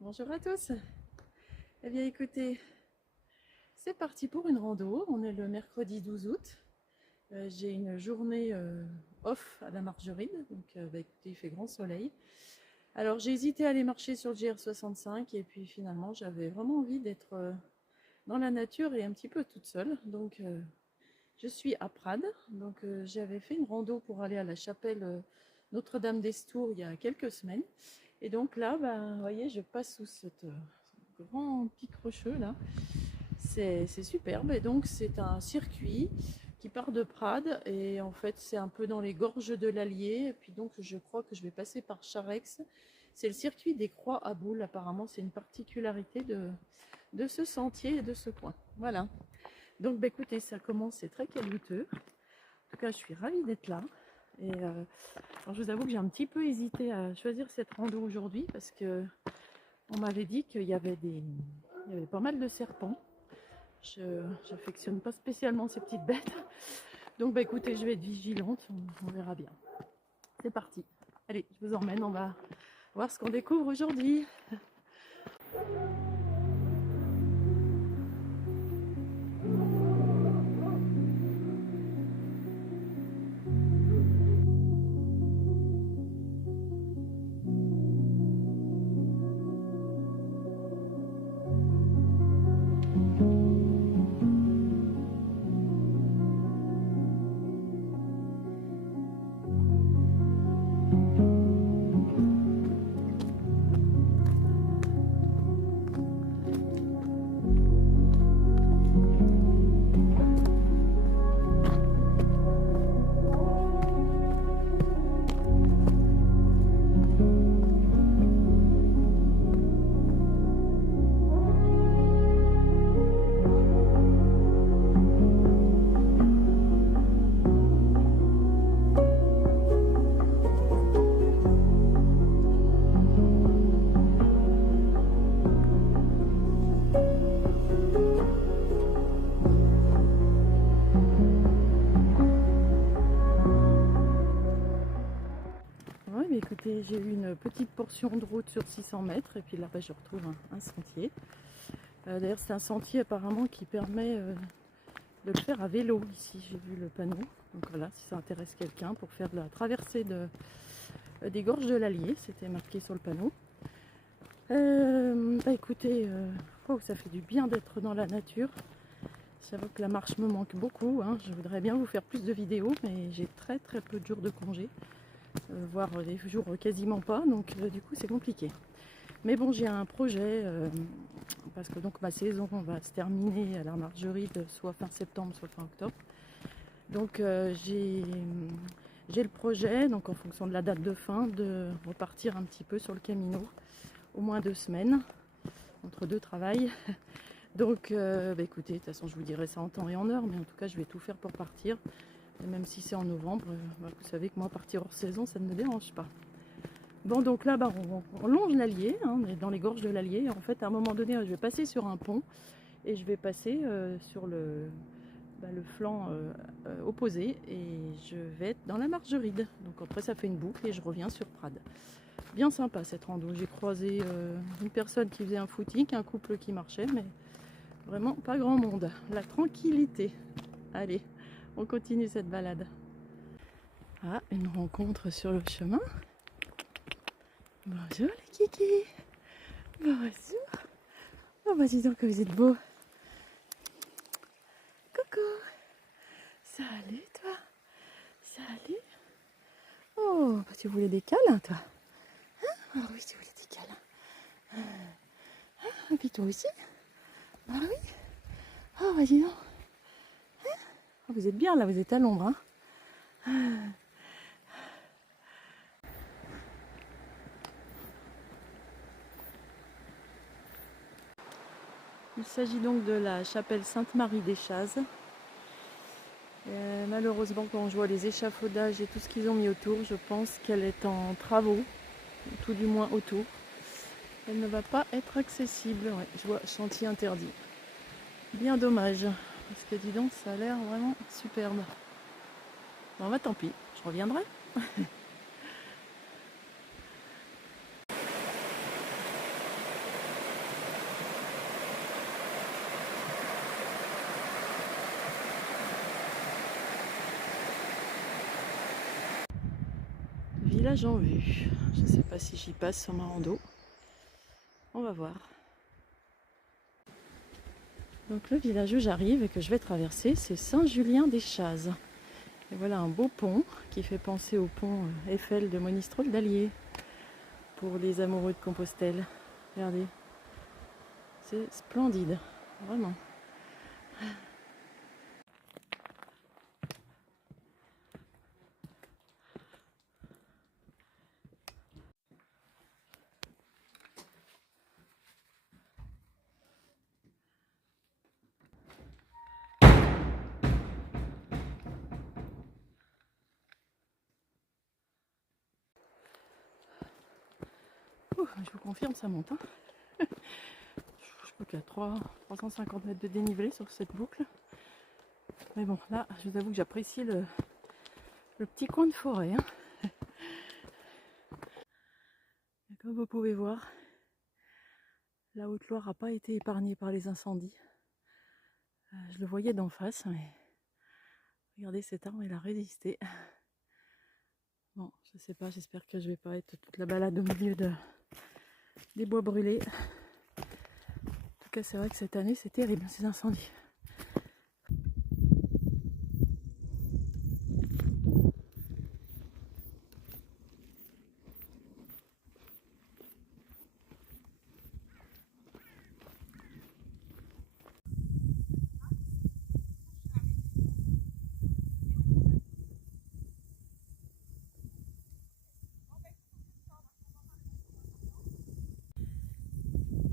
Bonjour à tous. Eh bien écoutez, c'est parti pour une rando. On est le mercredi 12 août. J'ai une journée off à la Margeride. Donc écoutez, il fait grand soleil. Alors j'ai hésité à aller marcher sur le GR65 et puis finalement j'avais vraiment envie d'être dans la nature et un petit peu toute seule. Donc je suis à Prades. Donc j'avais fait une rando pour aller à la chapelle Notre-Dame-d'Estour il y a quelques semaines. Et donc là, vous voyez, je passe sous ce grand pic rocheux là. C'est superbe. Et donc c'est un circuit qui part de Prades. Et en fait, c'est un peu dans les gorges de l'Allier. Et puis donc, je crois que je vais passer par Charex. C'est le circuit des croix à boules. Apparemment, c'est une particularité de ce sentier et de ce coin. Voilà. Donc, écoutez, ça commence, c'est très calouteux. En tout cas, je suis ravie d'être là. Et alors je vous avoue que j'ai un petit peu hésité à choisir cette rando aujourd'hui parce que on m'avait dit qu'il y avait pas mal de serpents. Je n'affectionne pas spécialement ces petites bêtes. Donc écoutez, je vais être vigilante, on verra bien. C'est parti. Allez, je vous emmène, on va voir ce qu'on découvre aujourd'hui. Ouais, mais écoutez, j'ai eu une petite portion de route sur 600 mètres et puis là je retrouve un sentier. D'ailleurs c'est un sentier apparemment qui permet de le faire à vélo ici, j'ai vu le panneau. Donc voilà, si ça intéresse quelqu'un pour faire de la traversée des gorges de l'Allier, c'était marqué sur le panneau. Écoutez, ça fait du bien d'être dans la nature. J'avoue que la marche me manque beaucoup, hein. Je voudrais bien vous faire plus de vidéos, mais j'ai très peu de jours de congé, voire des jours quasiment pas, donc du coup c'est compliqué. Mais bon, j'ai un projet, parce que donc ma saison va se terminer à la Margeride, soit fin septembre, soit fin octobre. Donc j'ai le projet, donc en fonction de la date de fin, de repartir un petit peu sur le Camino, au moins 2 semaines, entre 2 travails. Donc écoutez, de toute façon je vous dirai ça en temps et en heure, mais en tout cas je vais tout faire pour partir. Et même si c'est en novembre, vous savez que moi partir hors saison ça ne me dérange pas. Bon, donc là on longe l'Allier, hein, on est dans les gorges de l'Allier. En fait à un moment donné je vais passer sur un pont et je vais passer sur le flanc opposé et je vais être dans la Margeride. Donc après ça fait une boucle et je reviens sur Prades. Bien sympa cette rando. J'ai croisé une personne qui faisait un footing, un couple qui marchait, mais vraiment pas grand monde. La tranquillité. Allez, on continue cette balade. Ah, une rencontre sur le chemin. Bonjour les kikis. Bonjour. Oh bah dis donc que vous êtes beaux. Coucou. Salut toi. Salut. Oh, bah tu voulais des câlins toi. Hein? Oh oui, tu voulais des câlins. Et puis toi aussi. Ah oui. Oh bah dis donc. Hein? Oh, vous êtes bien là, vous êtes à l'ombre. Hein? Il s'agit donc de la chapelle Sainte-Marie des Chazes. Malheureusement, quand je vois les échafaudages et tout ce qu'ils ont mis autour, je pense qu'elle est en travaux, tout du moins autour. Elle ne va pas être accessible. Ouais, je vois chantier interdit. Bien dommage, parce que dis donc, ça a l'air vraiment superbe. Bon bah tant pis, je reviendrai. Village en vue. Je ne sais pas si j'y passe sur ma rando. On va voir. Donc le village où j'arrive et que je vais traverser, c'est Saint-Julien-des-Chazes. Et voilà un beau pont qui fait penser au pont Eiffel de Monistrol d'Allier pour les amoureux de Compostelle. Regardez, c'est splendide, vraiment. Je vous confirme, ça monte. Je crois qu'il y a 350 mètres de dénivelé sur cette boucle. Mais bon, là, je vous avoue que j'apprécie le petit coin de forêt. Et comme vous pouvez voir, la Haute-Loire n'a pas été épargnée par les incendies. Je le voyais d'en face, mais regardez, cet arbre, il a résisté. Bon, je sais pas, j'espère que je vais pas être toute la balade au milieu des bois brûlés. En tout cas, c'est vrai que cette année, c'est terrible, ces incendies.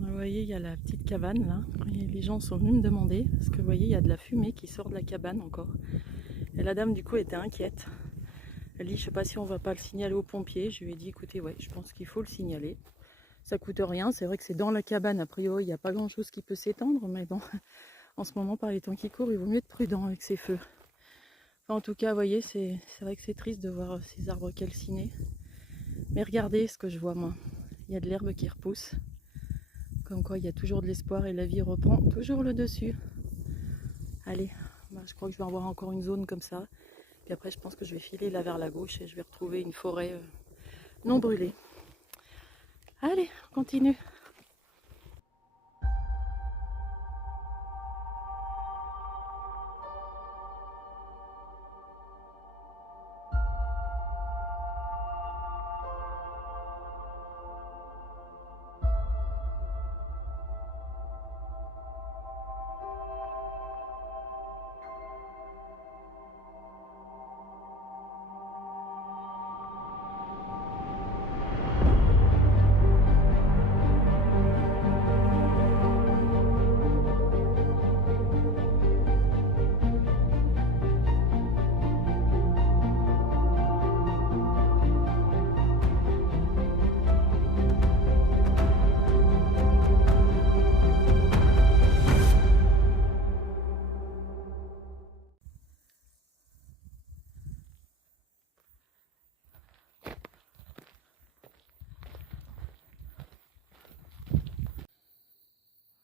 Vous voyez, il y a la petite cabane là. Et les gens sont venus me demander, parce que vous voyez, il y a de la fumée qui sort de la cabane encore. Et la dame, du coup, était inquiète. Elle dit, je sais pas si on va pas le signaler aux pompiers. Je lui ai dit, écoutez, ouais, je pense qu'il faut le signaler. Ça coûte rien. C'est vrai que c'est dans la cabane. A priori, il n'y a pas grand chose qui peut s'étendre. Mais bon, en ce moment, par les temps qui courent, il vaut mieux être prudent avec ces feux. Enfin, en tout cas, vous voyez, c'est vrai que c'est triste de voir ces arbres calcinés. Mais regardez ce que je vois, moi. Il y a de l'herbe qui repousse. Comme quoi, il y a toujours de l'espoir et la vie reprend toujours le dessus. Allez, bah, je crois que je vais avoir encore une zone comme ça. Puis après, je pense que je vais filer là vers la gauche et je vais retrouver une forêt non brûlée. Allez, on continue.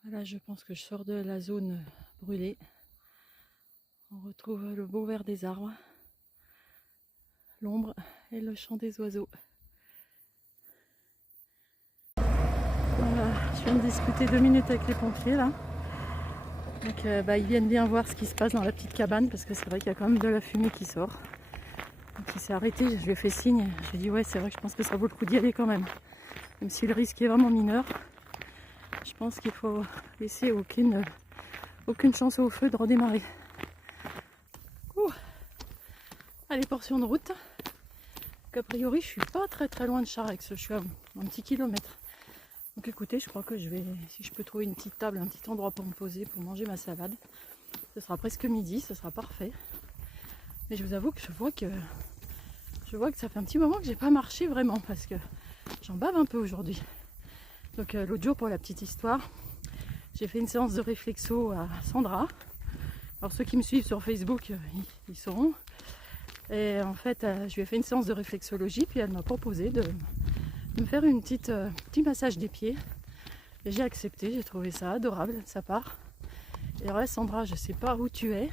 Voilà, je pense que je sors de la zone brûlée. On retrouve le beau vert des arbres, l'ombre et le chant des oiseaux. Voilà, je viens de discuter 2 minutes avec les pompiers là. Donc ils viennent bien voir ce qui se passe dans la petite cabane parce que c'est vrai qu'il y a quand même de la fumée qui sort. Donc il s'est arrêté, je lui ai fait signe. Je lui ai dit ouais, c'est vrai que je pense que ça vaut le coup d'y aller quand même. Même si le risque est vraiment mineur. Je pense qu'il faut laisser aucune chance au feu de redémarrer. Allez, portion de route. A priori, je suis pas très loin de Charrex. Je suis à un petit kilomètre. Donc écoutez, je crois que je vais, si je peux trouver une petite table, un petit endroit pour me poser, pour manger ma salade, ce sera presque midi, ce sera parfait. Mais je vous avoue que je vois que ça fait un petit moment que j'ai pas marché vraiment, parce que j'en bave un peu aujourd'hui. Donc l'autre jour, pour la petite histoire, j'ai fait une séance de réflexo à Sandra. Alors ceux qui me suivent sur Facebook, ils sauront. Et en fait, je lui ai fait une séance de réflexologie, puis elle m'a proposé de me faire une petit massage des pieds. Et j'ai accepté, j'ai trouvé ça adorable de sa part. Et alors là, Sandra, je sais pas où tu es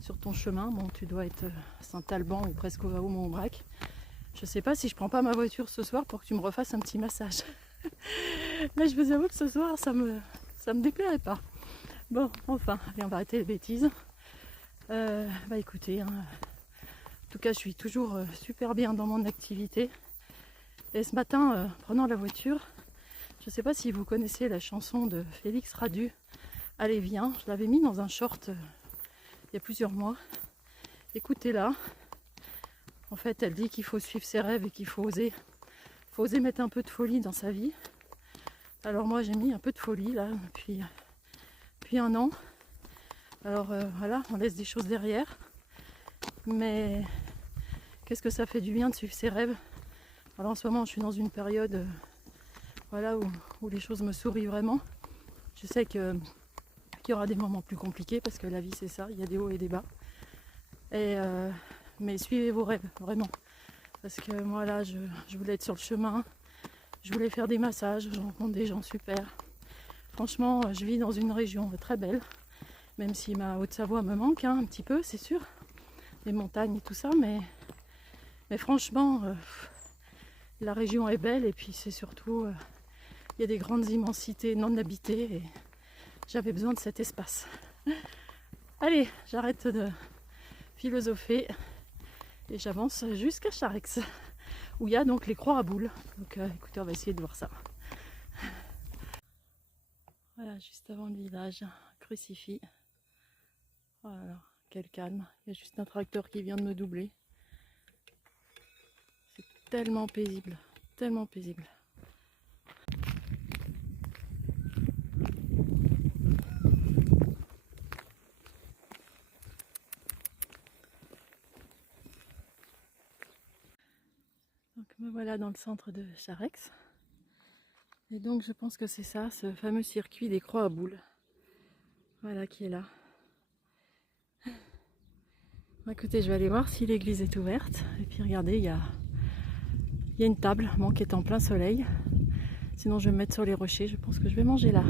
sur ton chemin. Bon, tu dois être à Saint-Alban ou presque au Mont-Aubrac. Je sais pas si je prends pas ma voiture ce soir pour que tu me refasses un petit massage. Là, je vous avoue que ce soir, ça me déplairait pas. Bon, enfin, allez, on va arrêter les bêtises. Bah écoutez, hein, en tout cas, je suis toujours super bien dans mon activité. Et ce matin, prenant la voiture, je ne sais pas si vous connaissez la chanson de Félix Radu, Allez viens, je l'avais mis dans un short il y a plusieurs mois. Écoutez-la. En fait, elle dit qu'il faut suivre ses rêves et qu'il faut oser mettre un peu de folie dans sa vie. Alors moi, j'ai mis un peu de folie là depuis un an. Alors voilà, on laisse des choses derrière. Mais qu'est-ce que ça fait du bien de suivre ses rêves? Alors en ce moment, je suis dans une période voilà, où les choses me sourient vraiment. Je sais qu'il y aura des moments plus compliqués parce que la vie c'est ça, il y a des hauts et des bas. Mais suivez vos rêves, vraiment. Parce que moi là, je voulais être sur le chemin, je voulais faire des massages, je rencontre des gens super. Franchement, je vis dans une région très belle, même si ma Haute-Savoie me manque un petit peu, c'est sûr. Les montagnes et tout ça, mais franchement, la région est belle et puis c'est surtout... il y a des grandes immensités non habitées et j'avais besoin de cet espace. Allez, j'arrête de philosopher et j'avance jusqu'à Charex où il y a donc les croix à boules. Donc écoutez, on va essayer de voir ça. Voilà, juste avant le village, un crucifix. Voilà, quel calme. Il y a juste un tracteur qui vient de me doubler. C'est tellement paisible, tellement paisible. Donc me voilà dans le centre de Charex. Et donc je pense que c'est ça, ce fameux circuit des croix à boules. Voilà qui est là. Écoutez, je vais aller voir si l'église est ouverte. Et puis regardez, il y a une table, bon, qui est en plein soleil. Sinon je vais me mettre sur les rochers, je pense que je vais manger là.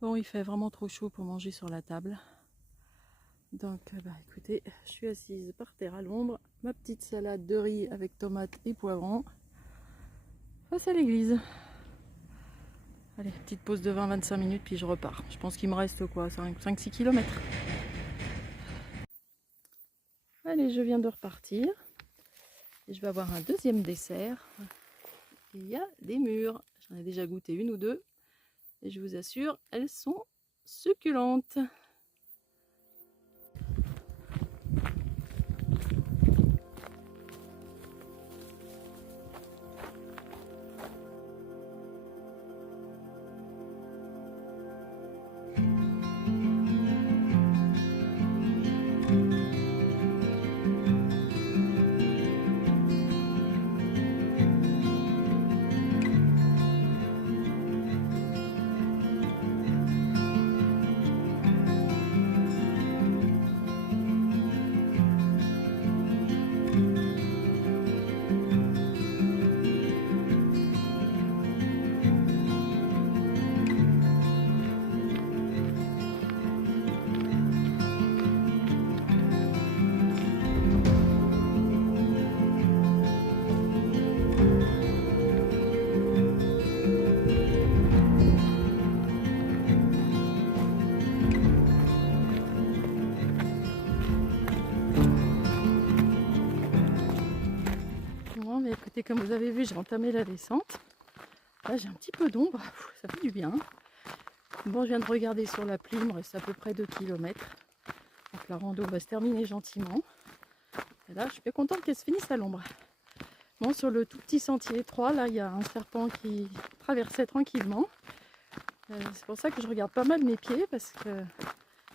Bon, il fait vraiment trop chaud pour manger sur la table. Donc, bah écoutez, je suis assise par terre à l'ombre. Ma petite salade de riz avec tomates et poivrons. Face à l'église. Allez, petite pause de 20-25 minutes, puis je repars. Je pense qu'il me reste quoi, 5-6 km. Allez, je viens de repartir. Et je vais avoir un deuxième dessert. Il y a des mûres. J'en ai déjà goûté une ou deux. Et je vous assure, elles sont succulentes. écoutez, comme vous avez vu, j'ai entamé la descente. Là, j'ai un petit peu d'ombre, ça fait du bien. Bon, je viens de regarder sur l'appli, il me reste à peu près 2 km. Donc la rando va se terminer gentiment. Et là, je suis bien contente qu'elle se finisse à l'ombre. Bon, sur le tout petit sentier étroit, là, il y a un serpent qui traversait tranquillement. C'est pour ça que je regarde pas mal mes pieds, parce que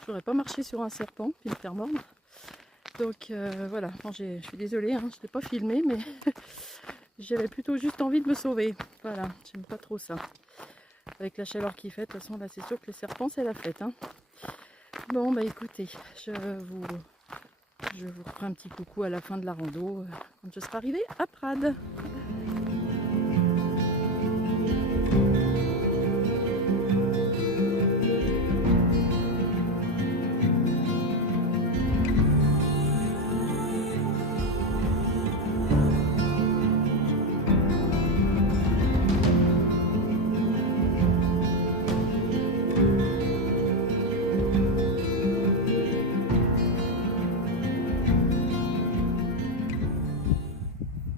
je n'aurais pas marché sur un serpent, puis me faire mordre. Donc voilà, bon, je suis désolée, hein, je ne l'ai pas filmé, mais j'avais plutôt juste envie de me sauver. Voilà, j'aime pas trop ça. Avec la chaleur qu'il fait, de toute façon, là, c'est sûr que les serpents, c'est la fête. Hein. Bon, bah écoutez, je vous ferai un petit coucou à la fin de la rando, quand je serai arrivée à Prades.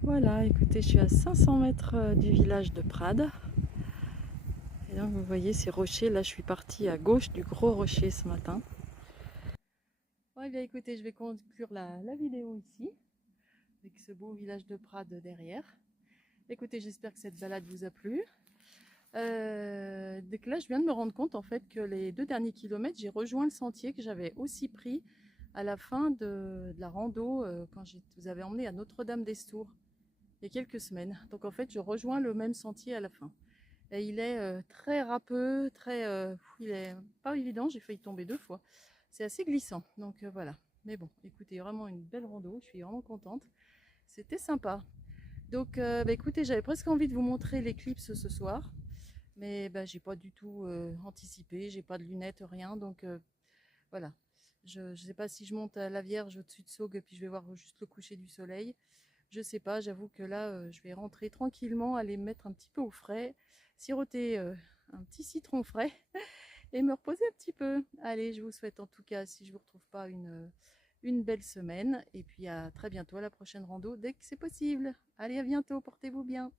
Voilà, écoutez, je suis à 500 mètres du village de Prades. Et donc vous voyez ces rochers, là je suis partie à gauche du gros rocher ce matin. Ouais, bien écoutez, je vais conclure la vidéo ici, avec ce beau village de Prades derrière. Écoutez, j'espère que cette balade vous a plu. Donc là, je viens de me rendre compte en fait que les 2 derniers kilomètres, j'ai rejoint le sentier que j'avais aussi pris à la fin de la rando quand je vous avais emmené à Notre-Dame-d'Estour il y a quelques semaines. Donc en fait, je rejoins le même sentier à la fin. Et il est très râpeux, il est pas évident, j'ai failli tomber 2 fois. C'est assez glissant, donc voilà. Mais bon, écoutez, vraiment une belle rando, je suis vraiment contente. C'était sympa. Donc bah, écoutez, j'avais presque envie de vous montrer l'éclipse ce soir. Mais bah, j'ai pas du tout anticipé, j'ai pas de lunettes, rien. Donc voilà. Je ne sais pas si je monte à la Vierge au-dessus de Saugues et puis je vais voir juste le coucher du soleil. Je sais pas, j'avoue que là, je vais rentrer tranquillement, aller me mettre un petit peu au frais, siroter un petit citron frais et me reposer un petit peu. Allez, je vous souhaite en tout cas, si je ne vous retrouve pas, une belle semaine. Et puis à très bientôt à la prochaine rando dès que c'est possible. Allez, à bientôt, portez-vous bien.